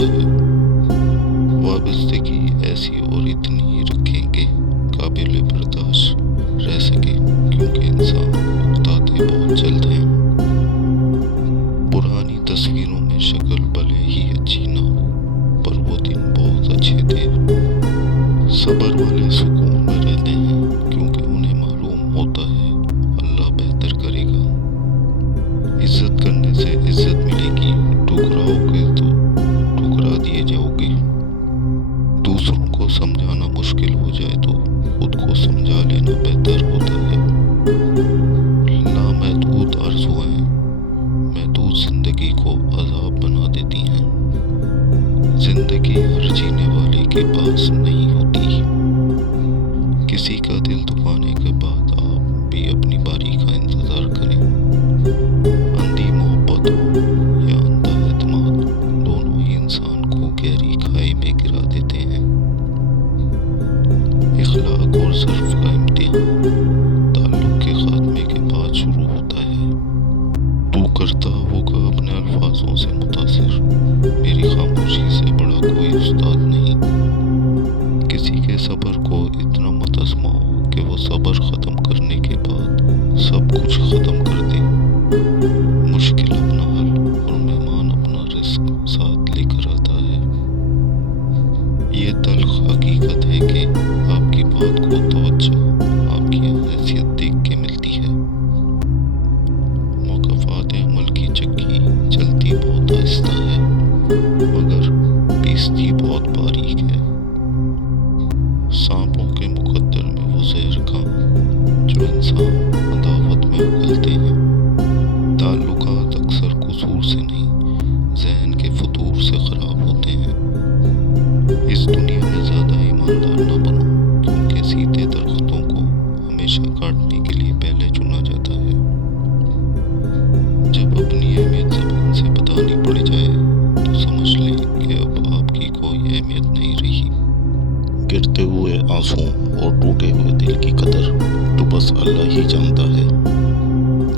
ہوتا ہے۔ وابستگی ایسی اور اتنی رکھیں کہ قابل برداشت رہ سکے، کیونکہ انسان اکتاتے بہت جلد ہیں۔ پرانی تصویروں میں شکل بھلے ہی اچھی نہ ہو، پر وہ دن بہت اچھے تھے۔ صبر والے سکون میں رہتے ہیں، کیونکہ انہیں معلوم ہوتا ہے اللہ بہتر کرے گا۔ عزت کرنے سے عزت ملے گی، ٹھکراؤ گے تو ٹھکرا دیے جاؤ گے۔ دوسروں کو سمجھانا مشکل ہو جائے تو خود کو سمجھا لینا بہتر ہوتا ہے۔ لامحدود آرزوئیں محدود زندگی کو عذاب بنا دیتی ہیں۔ زندگی ہر جینے والے کے پاس نہیں ہوتی۔ کسی کا دل دکھانے کے بعد آپ بھی اپنی باری کا انتظار کریں۔ اندھی محبت ہو یا اندھا اعتماد، دونوں ہی انسان کو گہری کھائی میں گرا دیتے ہیں۔ اخلاق اور ظرف کا امتحان تعلق کے خاتمے کے بعد شروع ہوتا ہے۔ تو کرتا ہوگا اپنے الفاظوں سے متاثر، میری خاموشی سے بڑا کوئی استاد نہیں۔ کسی کے صبر کو اتنا مت آزماؤ کہ وہ صبر ختم کرنے کے بعد سب کچھ ختم کر دے۔ مشکل اپنا حل اور مہمان اپنا رزق ساتھ لے کر آتا ہے۔ یہ تلخ حقیقت ہے کہ آپ کی بات کو توجہ آپ کی حیثیت دیکھ کے ملتی ہے۔ مکافات عمل کی چکی چلتی بہت آہستہ ہے، مگر پیستی بہت باریک ہے۔ سانپوں کے مقدر میں وہ زہر کام جو انسان عداوت میں اگلتے ہیں۔ تعلقات اکثر قصور سے نہیں، ذہن کے فتور سے خراب ہوتے ہیں۔ اس دنیا میں زیادہ ایماندار نہ بنو، کیونکہ سیدھے درختوں کو ہمیشہ کاٹنے کے لیے پہلے چنا جاتا ہے۔ جب اپنی اہمیت زبان سے بتانی پڑ جائے تو سمجھ لیں کہ اب آپ کی کوئی اہمیت نہیں رہی۔ گرتے ہوئے آنسوں اور ٹوٹے ہوئے دل کی قدر تو بس اللہ ہی جانتا ہے۔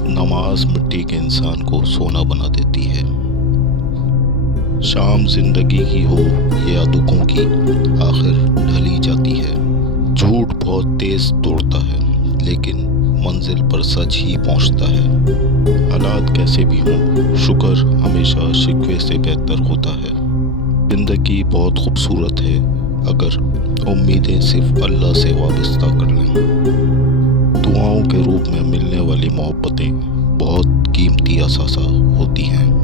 نماز مٹی کے انسان کو سونا بنا دیتی ہے۔ شام زندگی کی ہو یا دکھوں کی، آخر ڈھلی جاتی ہے۔ جھوٹ بہت تیز دوڑتا ہے، لیکن منزل پر سچ ہی پہنچتا ہے۔ حالات کیسے بھی ہوں، شکر ہمیشہ شکوے سے بہتر ہوتا ہے۔ زندگی بہت خوبصورت ہے اگر امیدیں صرف اللہ سے وابستہ کر لیں۔ دعاؤں کے روپ میں ملنے والی محبتیں بہت قیمتی اثاثہ ہوتی ہیں۔